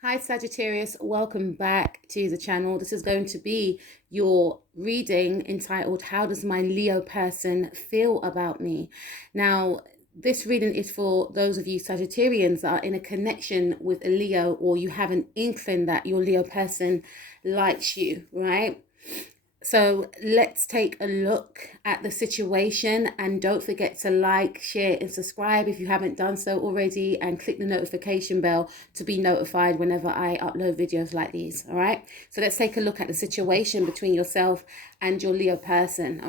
Hi Sagittarius, welcome back to the channel. This is going to be your reading entitled How Does My Leo Person Feel About Me? Now, this reading is for those of you Sagittarians that are in a connection with a Leo, or you have an inkling that your Leo person likes you, right? So let's take a look at the situation, and don't forget to like, share and subscribe if you haven't done so already, and click the notification bell to be notified whenever I upload videos like these. All right, so let's take a look at the situation between yourself and your Leo person.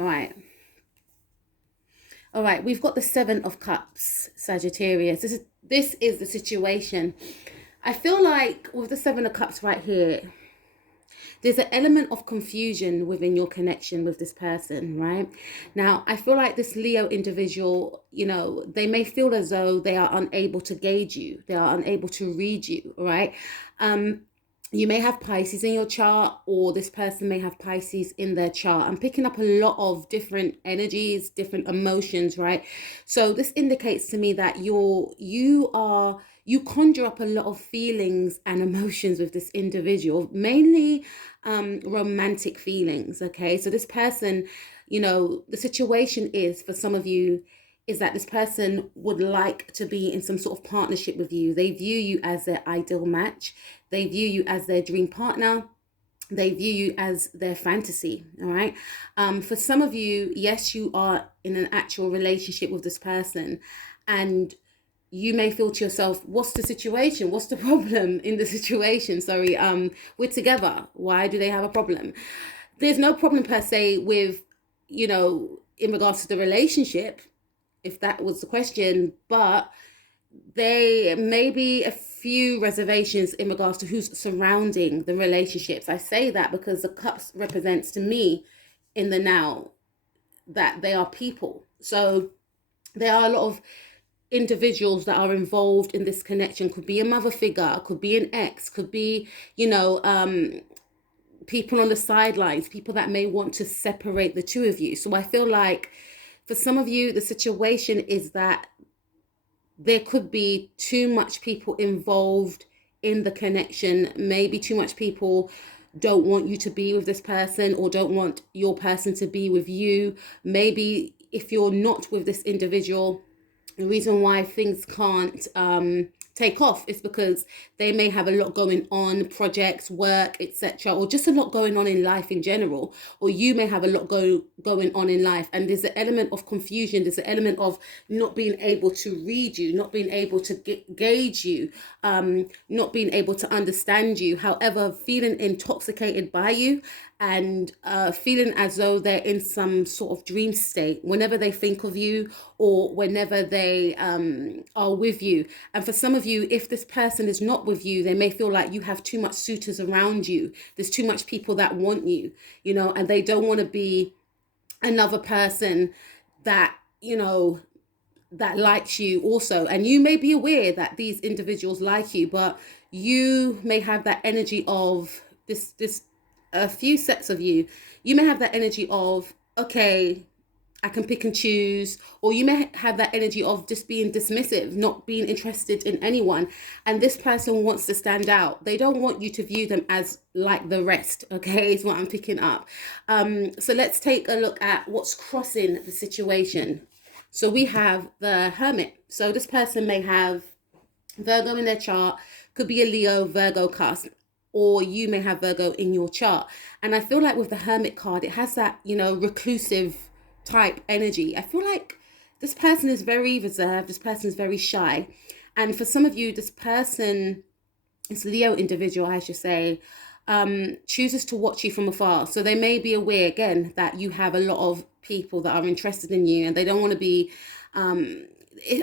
All right, we've got the Seven of Cups, Sagittarius. This is the situation. I feel like with the Seven of Cups right here, there's an element of confusion within your connection with this person, right? Now, I feel like this Leo individual, they may feel as though they are unable to gauge you, they are unable to read you, right? You may have Pisces in your chart, or this person may have Pisces in their chart. I'm picking up a lot of different energies, different emotions, right? So this indicates to me that you conjure up a lot of feelings and emotions with this individual, mainly romantic feelings. Okay, so this person, the situation is, for some of you, is that this person would like to be in some sort of partnership with you. They view you as their ideal match. They view you as their dream partner. They view you as their fantasy. All right. For some of you, yes, you are in an actual relationship with this person, and you may feel to yourself, what's the situation? What's the problem in the situation? Sorry, we're together. Why do they have a problem? There's no problem per se with, in regards to the relationship, if that was the question, but there may be a few reservations in regards to who's surrounding the relationships. I say that because the cups represents to me in the now that they are people. So there are a lot of individuals that are involved in this connection. Could be a mother figure, could be an ex, could be, people on the sidelines, people that may want to separate the two of you. So I feel like for some of you, the situation is that there could be too much people involved in the connection. Maybe too much people don't want you to be with this person, or don't want your person to be with you. Maybe if you're not with this individual, the reason why things can't take off is because they may have a lot going on, projects, work, etc., or just a lot going on in life in general, or you may have a lot going on in life, and there's an element of confusion, there's an element of not being able to read you, not being able to gauge you, not being able to understand you, however, feeling intoxicated by you, and feeling as though they're in some sort of dream state whenever they think of you, or whenever they are with you. And for some of you, if this person is not with you, they may feel like you have too much suitors around you. There's too much people that want you, and they don't want to be another person that, that likes you also. And you may be aware that these individuals like you, but you may have that energy of this a few sets of you may have that energy of, okay, I can pick and choose, or you may have that energy of just being dismissive, not being interested in anyone. And this person wants to stand out. They don't want you to view them as like the rest, okay, is what I'm picking up. So let's take a look at what's crossing the situation. So we have the Hermit. So this person may have Virgo in their chart, could be a Leo, Virgo cusp, or you may have Virgo in your chart. And I feel like with the Hermit card, it has that, reclusive type energy. I feel like this person is very reserved, this person is very shy. And for some of you, this person, this Leo individual, I should say, chooses to watch you from afar. So they may be aware, again, that you have a lot of people that are interested in you, and they don't want to be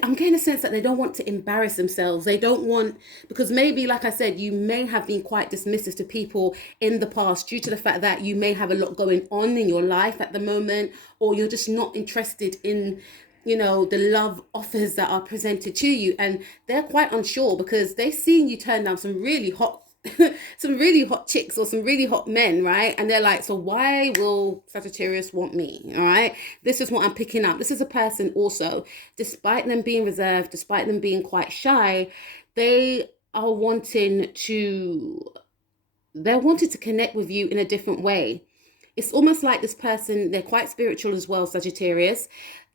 I'm getting a sense that they don't want to embarrass themselves. They don't want, because maybe, like I said, you may have been quite dismissive to people in the past due to the fact that you may have a lot going on in your life at the moment, or you're just not interested in, the love offers that are presented to you. And they're quite unsure because they've seen you turn down some really hot some really hot chicks or some really hot men, right? And they're like, so why will Sagittarius want me? All right, this is what I'm picking up. This is a person also, despite them being reserved, despite them being quite shy, they are they're wanting to connect with you in a different way. It's almost like this person, they're quite spiritual as well, Sagittarius.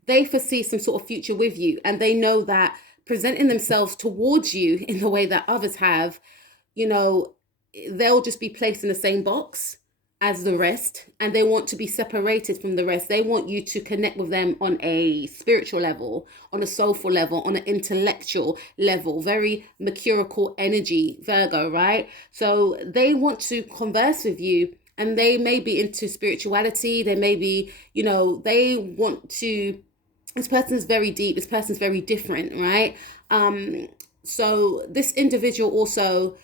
They foresee some sort of future with you, and they know that presenting themselves towards you in the way that others have, you know, they'll just be placed in the same box as the rest, and they want to be separated from the rest. They want you to connect with them on a spiritual level, on a soulful level, on an intellectual level, very mercurial energy, Virgo, right? So they want to converse with you, and they may be into spirituality. They may be, they want to, this person's very deep, this person's very different, right? So this individual also,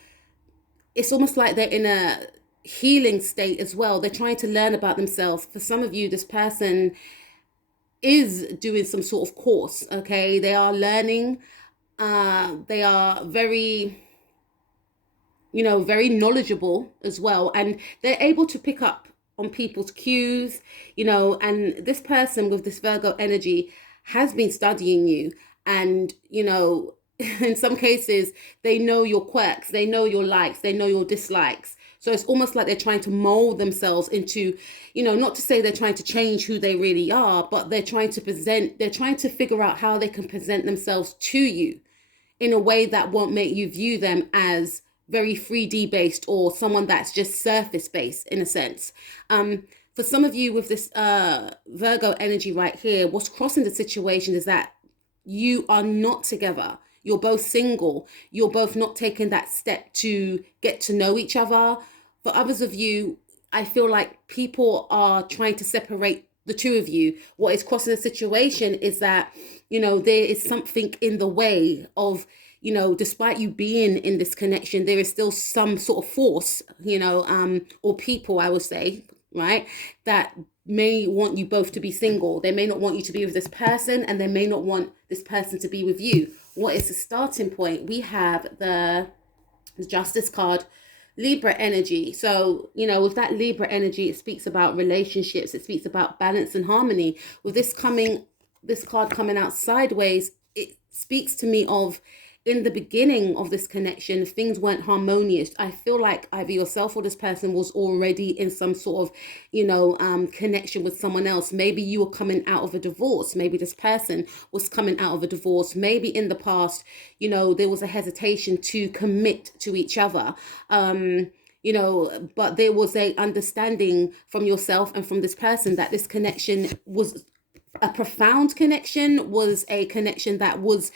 it's almost like they're in a healing state as well. They're trying to learn about themselves. For some of you, this person is doing some sort of course, okay? They are learning. They are very, very knowledgeable as well. And they're able to pick up on people's cues, and this person with this Virgo energy has been studying you. And, in some cases, they know your quirks, they know your likes, they know your dislikes. So it's almost like they're trying to mold themselves into, not to say they're trying to change who they really are, but they're trying to figure out how they can present themselves to you in a way that won't make you view them as very 3D based or someone that's just surface based in a sense. For some of you with this Virgo energy right here, what's crossing the situation is that you are not together. You're both single. You're both not taking that step to get to know each other. For others of you, I feel like people are trying to separate the two of you. What is crossing the situation is that, there is something in the way of, despite you being in this connection, there is still some sort of force, or people, I would say, right, that may want you both to be single. They may not want you to be with this person, and they may not want this person to be with you. What is the starting point? We have the Justice card, Libra energy. So, with that Libra energy, it speaks about relationships. It speaks about balance and harmony. With this card coming out sideways, it speaks to me of, in the beginning of this connection, things weren't harmonious. I feel like either yourself or this person was already in some sort of, connection with someone else. Maybe you were coming out of a divorce. Maybe this person was coming out of a divorce. Maybe in the past, there was a hesitation to commit to each other. But there was a understanding from yourself and from this person that this connection was a profound connection, was a connection that was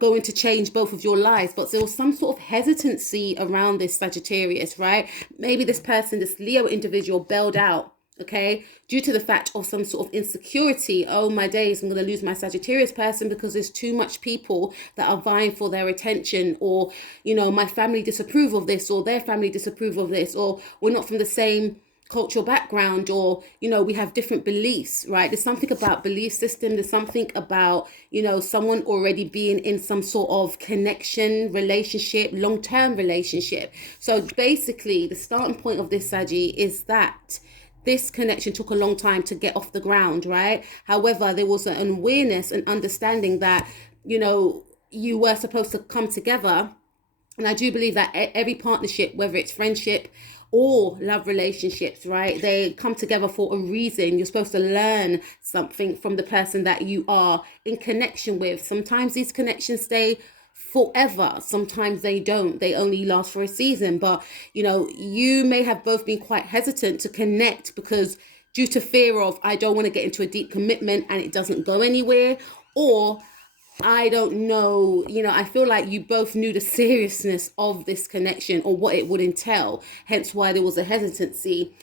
going to change both of your lives. But there was some sort of hesitancy around this Sagittarius, right? Maybe this person, this Leo individual, bailed out, okay, due to the fact of some sort of insecurity. Oh my days, I'm going to lose my Sagittarius person because there's too much people that are vying for their attention, or, my family disapprove of this, or their family disapprove of this, or we're not from the same cultural background, or we have different beliefs, right? There's something about belief system. There's something about someone already being in some sort of connection, relationship, long-term relationship. So basically the starting point of this, Saggy, is that this connection took a long time to get off the ground, right? However, there was an awareness and understanding that you were supposed to come together. And I do believe that every partnership, whether it's friendship or love relationships, right, they come together for a reason. You're supposed to learn something from the person that you are in connection with. Sometimes these connections stay forever. Sometimes they don't. They only last for a season. But, you may have both been quite hesitant to connect because due to fear of, I don't want to get into a deep commitment and it doesn't go anywhere, or I don't know, I feel like you both knew the seriousness of this connection or what it would entail, hence why there was a hesitancy.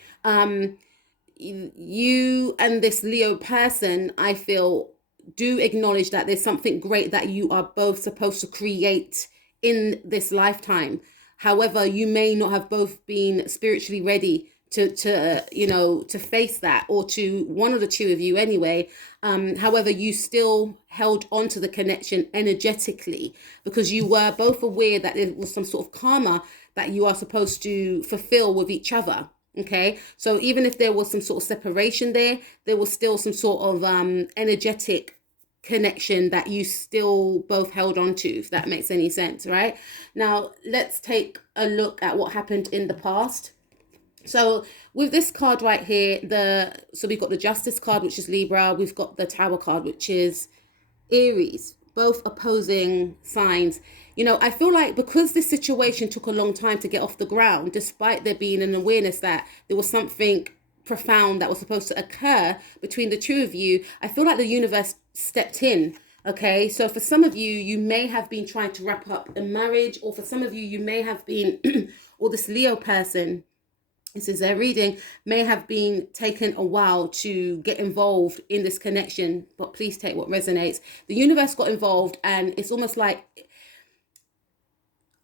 You and this Leo person, I feel, do acknowledge that there's something great that you are both supposed to create in this lifetime. However, you may not have both been spiritually ready to face that, or to one of the two of you anyway. However, you still held on to the connection energetically because you were both aware that there was some sort of karma that you are supposed to fulfill with each other. Okay, so even if there was some sort of separation there was still some sort of energetic connection that you still both held on to, if that makes any sense, right? Now, let's take a look at what happened in the past. So with this card right here, so we've got the Justice card, which is Libra. We've got the Tower card, which is Aries, both opposing signs. I feel like because this situation took a long time to get off the ground, despite there being an awareness that there was something profound that was supposed to occur between the two of you, I feel like the universe stepped in. Okay, so for some of you, you may have been trying to wrap up a marriage, or for some of you, you may have been, or this Leo person, this is their reading, may have been taken a while to get involved in this connection, but please take what resonates. The universe got involved, and it's almost like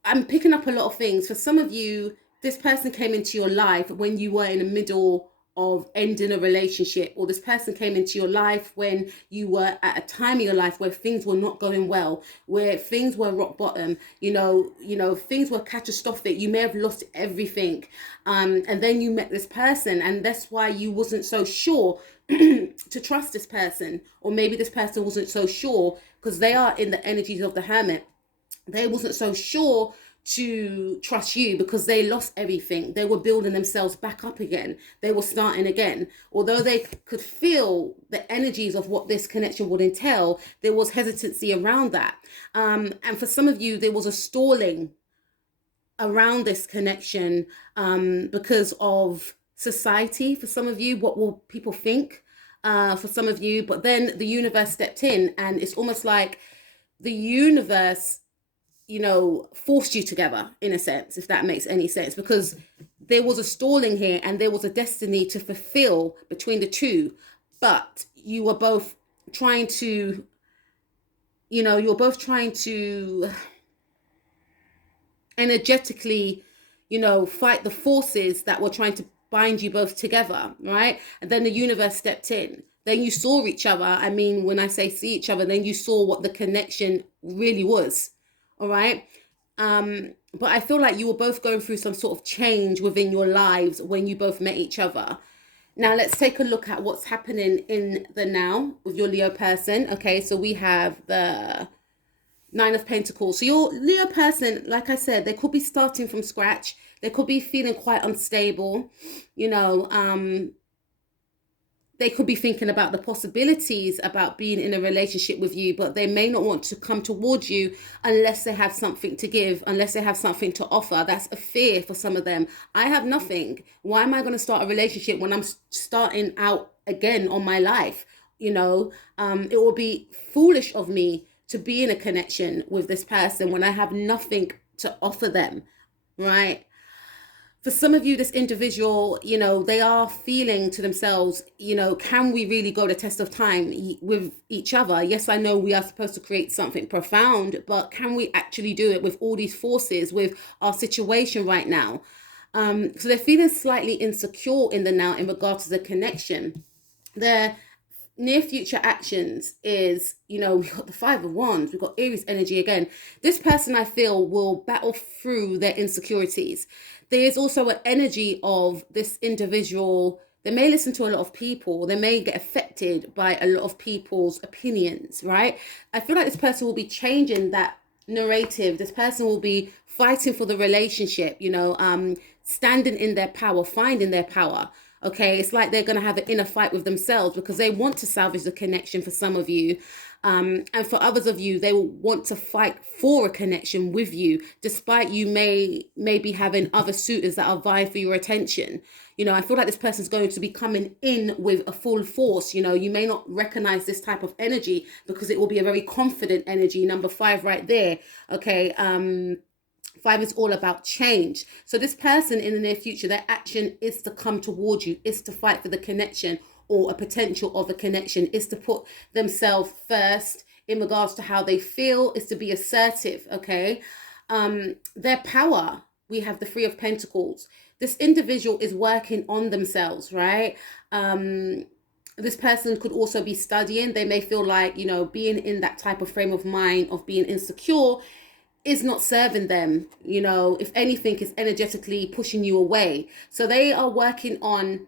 I'm picking up a lot of things. For some of you, this person came into your life when you were in the middle of ending a relationship, or this person came into your life when you were at a time in your life where things were not going well, where things were rock bottom, things were catastrophic. You may have lost everything, and then you met this person, and that's why you wasn't so sure to trust this person, or maybe this person wasn't so sure because they are in the energies of the Hermit. They wasn't so sure to trust you because they lost everything. They were building themselves back up again. They were starting again. Although they could feel the energies of what this connection would entail, there was hesitancy around that. And for some of you, there was a stalling around this connection because of society. For some of you, what will people think? For some of you, but then the universe stepped in, and it's almost like the universe forced you together, in a sense, if that makes any sense, because there was a stalling here and there was a destiny to fulfill between the two, but you were both trying to energetically fight the forces that were trying to bind you both together, right? And then the universe stepped in. Then you saw each other. I mean, when I say see each other, then you saw what the connection really was. All right. But I feel like you were both going through some sort of change within your lives when you both met each other. Now, let's take a look at what's happening in the now with your Leo person. Okay, so we have the Nine of Pentacles. So your Leo person, like I said, they could be starting from scratch. They could be feeling quite unstable. They could be thinking about the possibilities about being in a relationship with you, but they may not want to come towards you unless they have something to give, unless they have something to offer. That's a fear for some of them. I have nothing. Why am I going to start a relationship when I'm starting out again on my life? It will be foolish of me to be in a connection with this person when I have nothing to offer them, right? For some of you, this individual, they are feeling to themselves, can we really go the test of time with each other? Yes, I know we are supposed to create something profound, but can we actually do it with all these forces, with our situation right now? So they're feeling slightly insecure in the now in regards to the connection. Their near future actions is, we've got the Five of Wands, we've got Aries energy again. This person, I feel, will battle through their insecurities. There is also an energy of this individual. They may listen to a lot of people. They may get affected by a lot of people's opinions, right? I feel like this person will be changing that narrative. This person will be fighting for the relationship, standing in their power, finding their power. Okay, it's like they're going to have an inner fight with themselves because they want to salvage the connection for some of you. And for others of you, they will want to fight for a connection with you, despite you may be having other suitors that are vying for your attention. I feel like this person's going to be coming in with a full force. You may not recognize this type of energy because it will be a very confident energy. Number 5 right there. Okay. 5 is all about change. So this person in the near future, their action is to come towards you, is to fight for the connection or a potential of a connection, is to put themselves first in regards to how they feel, is to be assertive, okay? Their power, we have the 3 of Pentacles. This individual is working on themselves, right? This person could also be studying. They may feel like, being in that type of frame of mind of being insecure is not serving them. If anything, is energetically pushing you away. So they are working on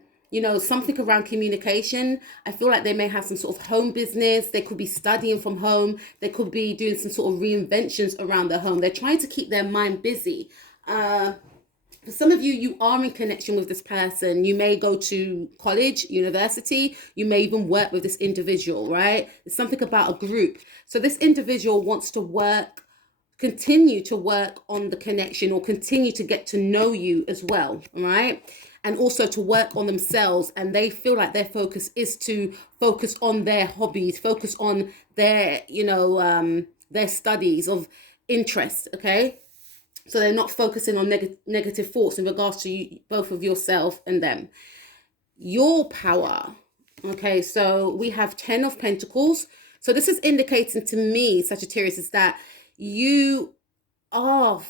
something around communication. I feel like they may have some sort of home business. They could be studying from home. They could be doing some sort of reinventions around their home. They're trying to keep their mind busy. For some of you, you are in connection with this person. You may go to college, university. You may even work with this individual, right? It's something about a group. So this individual wants to continue to work on the connection, or continue to get to know you as well, right? And also to work on themselves. And they feel like their focus is to focus on their hobbies, focus on their studies of interest, okay? So they're not focusing on negative thoughts in regards to you, both of yourself and them. Your power. Okay, so we have 10 of Pentacles. So this is indicating to me, Sagittarius, is that you are,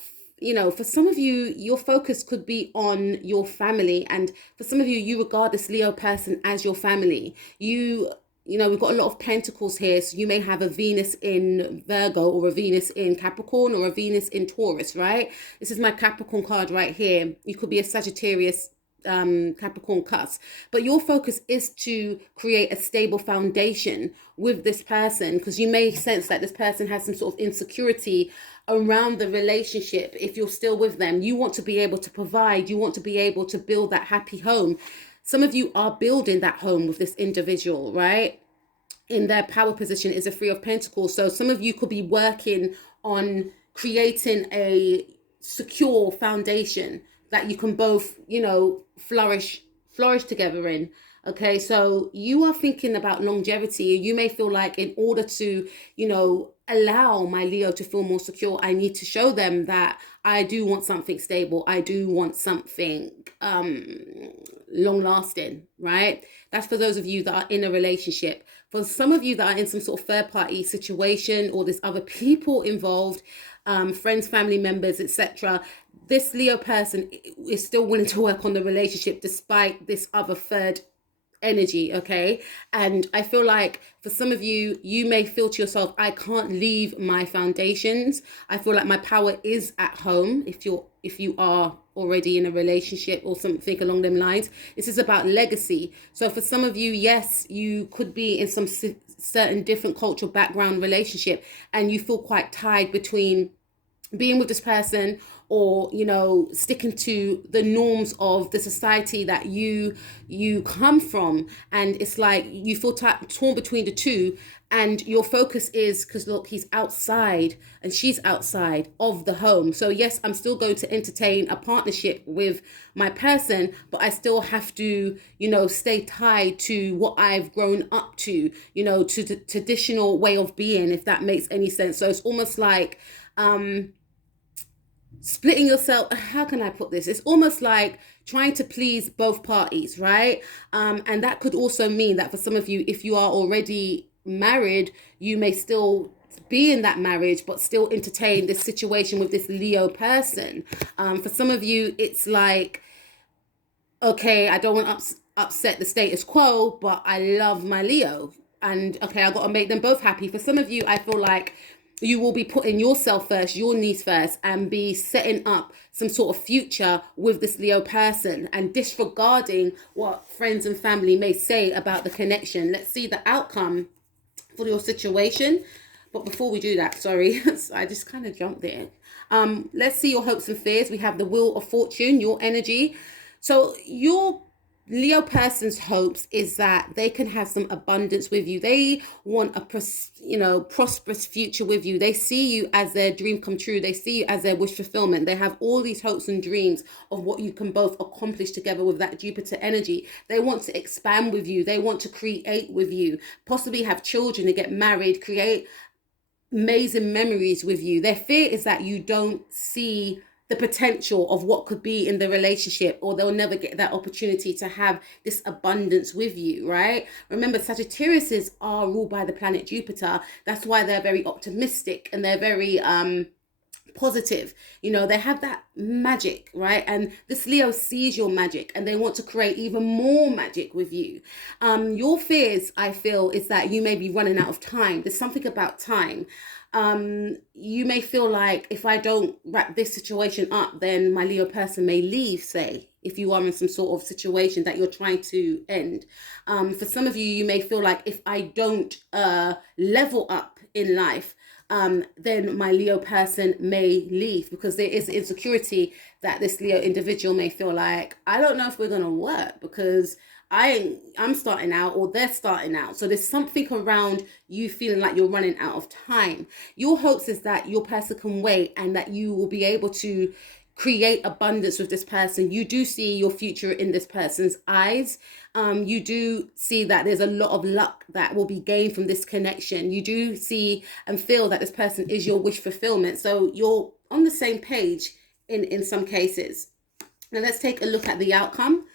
for some of you, your focus could be on your family. And for some of you, you regard this Leo person as your family. We've got a lot of Pentacles here. So you may have a Venus in Virgo, or a Venus in Capricorn, or a Venus in Taurus, right? This is my Capricorn card right here. You could be a Sagittarius Capricorn cusp, but your focus is to create a stable foundation with this person, because you may sense that this person has some sort of insecurity around the relationship. If you're still with them, you want to be able to provide, you want to be able to build that happy home. Some of you are building that home with this individual, right? In their power position is a 3 of Pentacles. So some of you could be working on creating a secure foundation that you can both, flourish together in. Okay, so you are thinking about longevity. You may feel like, in order to, allow my Leo to feel more secure, I need to show them that I do want something stable. I do want something long lasting, right? That's for those of you that are in a relationship. For some of you that are in some sort of third party situation, or there's other people involved, friends, family members, etc., this Leo person is still willing to work on the relationship despite this other third energy, okay? And I feel like for some of you, you may feel to yourself, I can't leave my foundations. I feel like my power is at home. If you are already in a relationship or something along them lines, this is about legacy. So for some of you, yes, you could be in some certain different cultural background relationship, and you feel quite tied between being with this person, or sticking to the norms of the society that you come from. And it's like you feel torn between the two, and your focus is, because look, he's outside and she's outside of the home. So yes, I'm still going to entertain a partnership with my person, but I still have to stay tied to what I've grown up to, to the traditional way of being, if that makes any sense. So it's almost like splitting yourself. How can I put this? It's almost like trying to please both parties, right? And that could also mean that for some of you, if you are already married, you may still be in that marriage but still entertain this situation with this Leo person. For some of you, it's like, okay, I don't want to upset the status quo, but I love my Leo, and okay, I got to make them both happy. For some of you, I feel like you will be putting yourself first, your needs first, and be setting up some sort of future with this Leo person, and disregarding what friends and family may say about the connection. Let's see the outcome for your situation. But before we do that, sorry, I just kind of jumped there. Let's see your hopes and fears. We have the Wheel of Fortune, your energy. So your Leo person's hopes is that they can have some abundance with you. They want a prosperous future with you. They see you as their dream come true. They see you as their wish fulfillment. They have all these hopes and dreams of what you can both accomplish together with that Jupiter energy. They want to expand with you. They want to create with you, possibly have children and get married, create amazing memories with you. Their fear is that you don't see the potential of what could be in the relationship, or they'll never get that opportunity to have this abundance with you, right? Remember, Sagittariuses are ruled by the planet Jupiter. That's why they're very optimistic, and they're very positive. They have that magic, right? And this Leo sees your magic, and they want to create even more magic with you. Your fears, I feel, is that you may be running out of time. There's something about time. You may feel like, if I don't wrap this situation up, then my Leo person may leave, say, if you are in some sort of situation that you're trying to end. For some of you, you may feel like, if I don't level up in life, then my Leo person may leave, because there is insecurity that this Leo individual may feel like, I don't know if we're going to work, because I'm starting out, or they're starting out. So there's something around you feeling like you're running out of time. Your hopes is that your person can wait, and that you will be able to create abundance with this person. You do see your future in this person's eyes. You do see that there's a lot of luck that will be gained from this connection. You do see and feel that this person is your wish fulfillment. So you're on the same page in some cases. Now let's take a look at the outcome.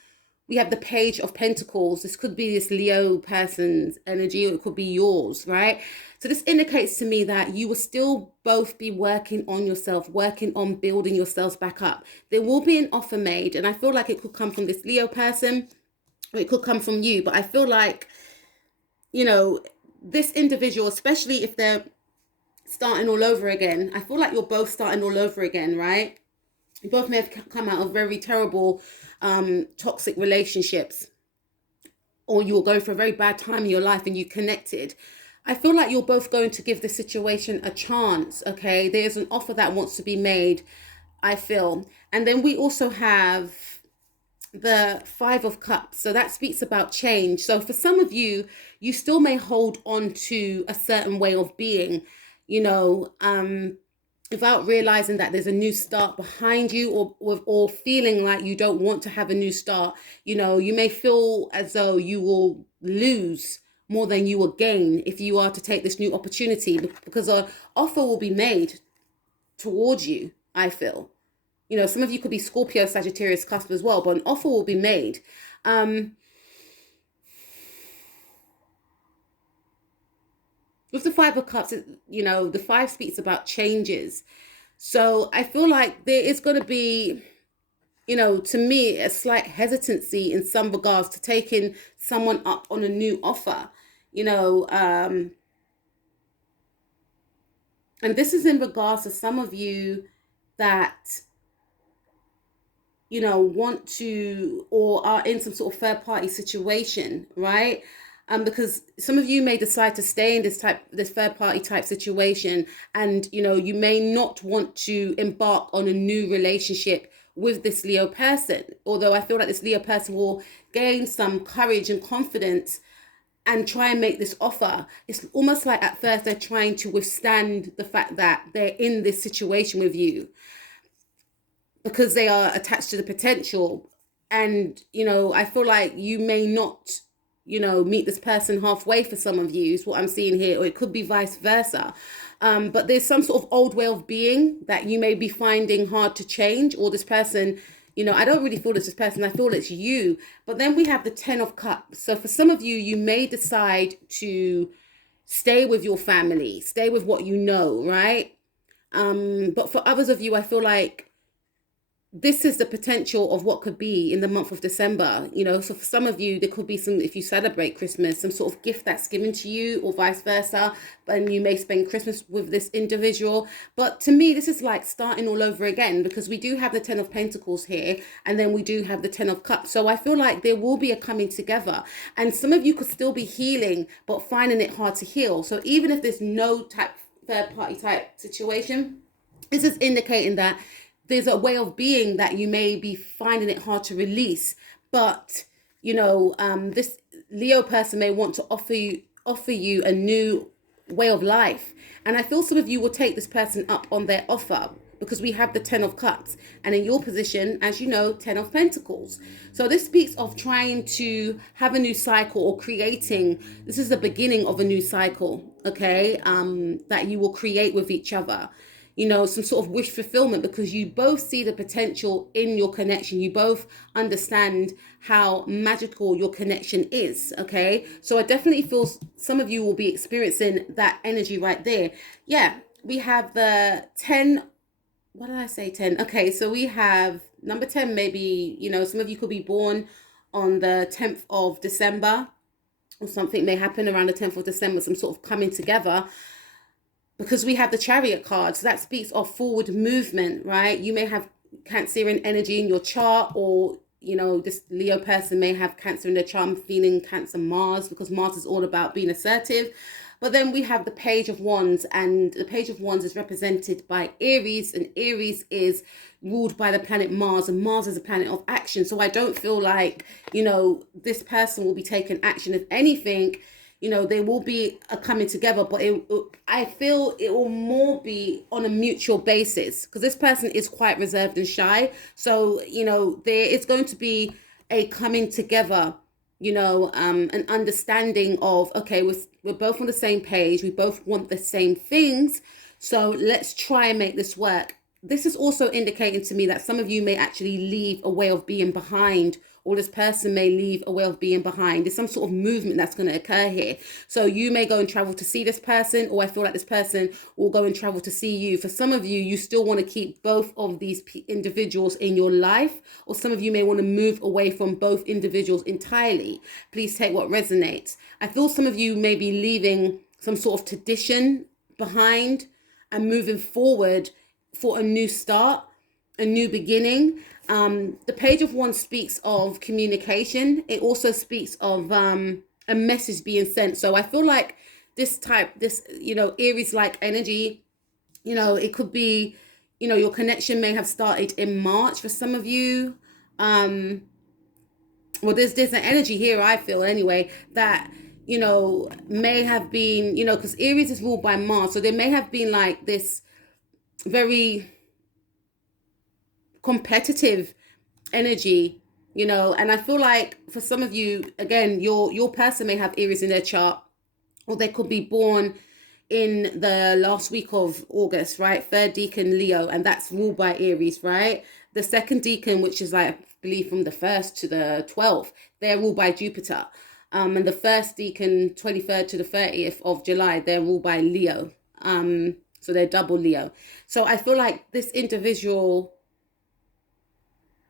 We have the Page of Pentacles. This could be this Leo person's energy, or it could be yours, right? So this indicates to me that you will still both be working on yourself, working on building yourselves back up. There will be an offer made, and I feel like it could come from this Leo person, or it could come from you. But I feel like, you know, this individual, especially if they're starting all over again, I feel like you're both starting all over again, right? You both may have come out of very terrible toxic relationships, or you're going for a very bad time in your life and you connected. I feel like you're both going to give this situation a chance, okay? There's an offer that wants to be made, I feel. And then we also have the Five of Cups. So that speaks about change. So for some of you, you still may hold on to a certain way of being, you know, without realizing that there's a new start behind you, or feeling like you don't want to have a new start. You know, you may feel as though you will lose more than you will gain if you are to take this new opportunity, because an offer will be made towards you, I feel. You know, some of you could be Scorpio, Sagittarius cusp as well, but an offer will be made. With the Five of Cups, you know, the five speaks about changes. So I feel like there is going to be, you know, to me, a slight hesitancy in some regards to taking someone up on a new offer, you know. And this is in regards to some of you that, you know, want to, or are in some sort of third party situation, right? Because some of you may decide to stay in this third party type situation, and, you know, you may not want to embark on a new relationship with this Leo person. Although I feel like this Leo person will gain some courage and confidence and try and make this offer. It's almost like at first they're trying to withstand the fact that they're in this situation with you, because they are attached to the potential. And, you know, I feel like you may not, you know, meet this person halfway for some of you, is what I'm seeing here, or it could be vice versa. But there's some sort of old way of being that you may be finding hard to change, or this person, you know, I don't really feel it's this person, I feel it's you. But then we have the Ten of Cups. So for some of you, you may decide to stay with your family, stay with what you know, right? But for others of you, I feel like this is the potential of what could be in the month of December. You know, so for some of you, there could be some, if you celebrate Christmas, some sort of gift that's given to you, or vice versa, and you may spend Christmas with this individual. But to me, this is like starting all over again, because we do have the Ten of Pentacles here, and then we do have the Ten of Cups. So I feel like there will be a coming together, and some of you could still be healing, but finding it hard to heal. So even if there's no type third party type situation, this is indicating that there's a way of being that you may be finding it hard to release. But, you know, this Leo person may want to offer you a new way of life. And I feel some of you will take this person up on their offer, because we have the Ten of Cups. And in your position, as you know, Ten of Pentacles. So this speaks of trying to have a new cycle, or creating, this is the beginning of a new cycle, okay, that you will create with each other. You know, some sort of wish fulfillment, because you both see the potential in your connection. You both understand how magical your connection is, okay? So I definitely feel some of you will be experiencing that energy right there. Yeah, we have the 10, what did I say, 10? Okay, so we have number 10, maybe, you know, some of you could be born on the 10th of December, or something may happen around the 10th of December, some sort of coming together. Because we have the Chariot card, so that speaks of forward movement, right? You may have Cancerian energy in your chart, or you know, this Leo person may have Cancer in their chart. I'm feeling Cancer Mars, because Mars is all about being assertive. But then we have the Page of Wands, and the Page of Wands is represented by Aries, and Aries is ruled by the planet Mars, and Mars is a planet of action. So I don't feel like, you know, this person will be taking action. If anything, you know, there will be a coming together, but I feel it will more be on a mutual basis, because this person is quite reserved and shy. So, you know, there is going to be a coming together, you know, an understanding of, okay, we're both on the same page, we both want the same things, so let's try and make this work. This is also indicating to me that some of you may actually leave a way of being behind, or this person may leave a way of being behind. There's some sort of movement that's going to occur here. So you may go and travel to see this person, or I feel like this person will go and travel to see you. For some of you, you still want to keep both of these individuals in your life, or some of you may want to move away from both individuals entirely. Please take what resonates. I feel some of you may be leaving some sort of tradition behind and moving forward for a new start, a new beginning. The Page of Wands speaks of communication. It also speaks of a message being sent. So I feel like this, you know, Aries-like energy, you know, it could be, you know, your connection may have started in March for some of you. Well, there's an energy here, I feel anyway, that, you know, may have been, you know, because Aries is ruled by Mars. So there may have been like this very competitive energy, you know, and I feel like for some of you, again, your person may have Aries in their chart, or they could be born in the last week of August, right? Third decan Leo, and that's ruled by Aries, right? The second decan, which is like, I believe from the 1st to the 12th, they're ruled by Jupiter. And the first decan, 23rd to the 30th of July, they're ruled by Leo. So they're double Leo. So I feel like this individual,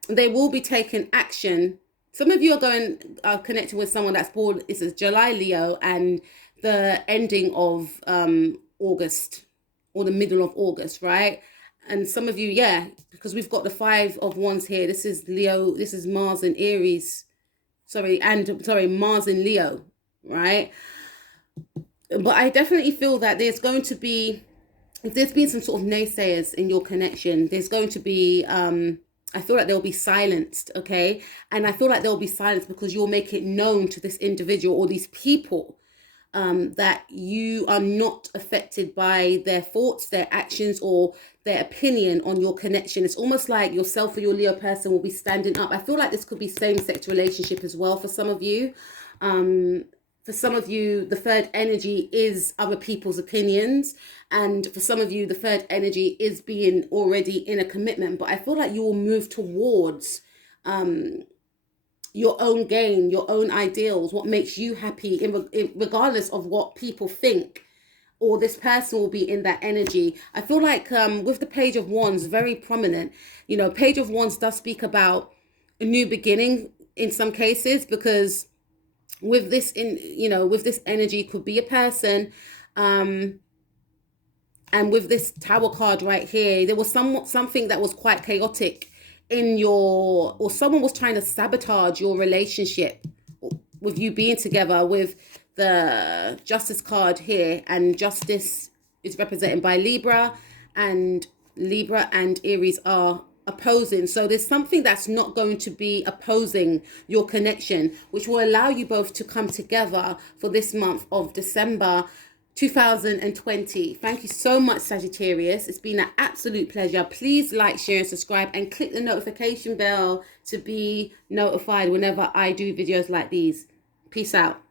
they will be taking action. Some of you are connecting with someone that's born, it's a July Leo, and the ending of August, or the middle of August, right? And some of you, yeah, because we've got the 5 of Wands here. This is Leo, this is Mars and Aries. Mars and Leo, right? But I definitely feel that there's going to be, if there's been some sort of naysayers in your connection, there's going to be, I feel like they'll be silenced, okay? And I feel like they'll be silenced because you'll make it known to this individual or these people that you are not affected by their thoughts, their actions, or their opinion on your connection. It's almost like yourself or your Leo person will be standing up. I feel like this could be same-sex relationship as well for some of you. For some of you, the third energy is other people's opinions. And for some of you, the third energy is being already in a commitment. But I feel like you will move towards your own gain, your own ideals, what makes you happy, regardless of what people think, or this person will be in that energy. I feel like with the Page of Wands, very prominent, you know, Page of Wands does speak about a new beginning in some cases, because with this with this energy could be a person, and with this Tower card right here, there was something that was quite chaotic in your, or someone was trying to sabotage your relationship with you being together. With the Justice card here, and Justice is represented by Libra and Aries are opposing. So there's something that's not going to be opposing your connection, which will allow you both to come together for this month of December 2020. Thank you so much, Sagittarius. It's been an absolute pleasure. Please like, share, and subscribe, and click the notification bell to be notified whenever I do videos like these. Peace out.